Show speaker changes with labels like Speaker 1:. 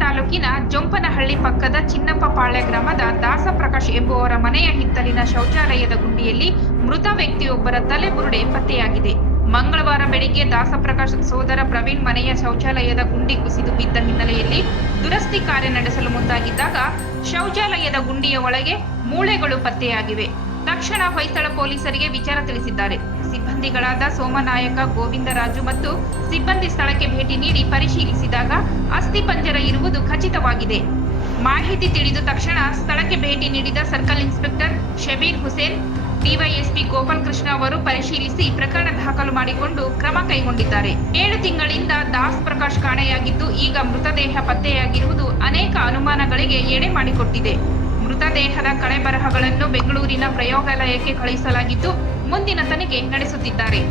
Speaker 1: ತಾಲೂಕಿನ ಜೊಂಪನಹಳ್ಳಿ ಪಕ್ಕದ ಚಿನ್ನಪ್ಪ ಪಾಳ್ಯ ಗ್ರಾಮದ ದಾಸಪ್ರಕಾಶ್ ಎಂಬುವರ ಮನೆಯ ಹಿತ್ತಲಿನ ಶೌಚಾಲಯದ ಗುಂಡಿಯಲ್ಲಿ ಮೃತ ವ್ಯಕ್ತಿಯೊಬ್ಬರ ತಲೆಬುರುಡೆ ಪತ್ತೆಯಾಗಿದೆ. ಮಂಗಳವಾರ ಬೆಳಿಗ್ಗೆ ದಾಸಪ್ರಕಾಶ್ ಸೋದರ ಪ್ರವೀಣ್ ಮನೆಯ ಶೌಚಾಲಯದ ಗುಂಡಿ ಕುಸಿದು ಬಿದ್ದ ಹಿನ್ನೆಲೆಯಲ್ಲಿ ದುರಸ್ತಿ ಕಾರ್ಯ ನಡೆಸಲು ಮುಂದಾಗಿದ್ದಾಗ ಶೌಚಾಲಯದ ಗುಂಡಿಯ ಒಳಗೆ ಮೂಳೆಗಳು ಪತ್ತೆಯಾಗಿವೆ. ತಕ್ಷಣ ಹೊಯ್ಸಳ ಪೊಲೀಸರಿಗೆ ವಿಚಾರ ತಿಳಿಸಿದ್ದಾರೆ. ಸಿಬ್ಬಂದಿಗಳಾದ ಸೋಮನಾಯಕ, ಗೋವಿಂದರಾಜು ಮತ್ತು ಸಿಬ್ಬಂದಿ ಸ್ಥಳಕ್ಕೆ ಭೇಟಿ ನೀಡಿ ಪರಿಶೀಲಿಸಿದಾಗ ಅಸ್ಥಿಪಂಜರ ಇರುವುದು ಖಚಿತವಾಗಿದೆ. ಮಾಹಿತಿ ತಿಳಿದ ತಕ್ಷಣ ಸ್ಥಳಕ್ಕೆ ಭೇಟಿ ನೀಡಿದ circle inspector Shabir Hussain, DYSP Gopal Krishna ಅವರು ಪರಿಶೀಲಿಸಿ ಪ್ರಕರಣ ದಾಖಲು ಮಾಡಿಕೊಂಡು ಕ್ರಮ ಕೈಗೊಂಡಿದ್ದಾರೆ. ಏಳು ತಿಂಗಳಿಂದ ದಾಸ್ ಪ್ರಕಾಶ್ ಕಾಣೆಯಾಗಿದ್ದು, ಈಗ ಮೃತದೇಹ ಪತ್ತೆಯಾಗಿರುವುದು ಅನೇಕ ಅನುಮಾನಗಳಿಗೆ ಎಡೆ ಮಾಡಿಕೊಟ್ಟಿದೆ. ಮೃತದೇಹದ ಕಳೆಬರಹಗಳನ್ನು ಬೆಂಗಳೂರಿನ ಪ್ರಯೋಗಾಲಯಕ್ಕೆ ಕಳುಹಿಸಲಾಗಿದ್ದು ಮುಂದಿನ ತನಿಖೆ ನಡೆಸುತ್ತಿದ್ದಾರೆ.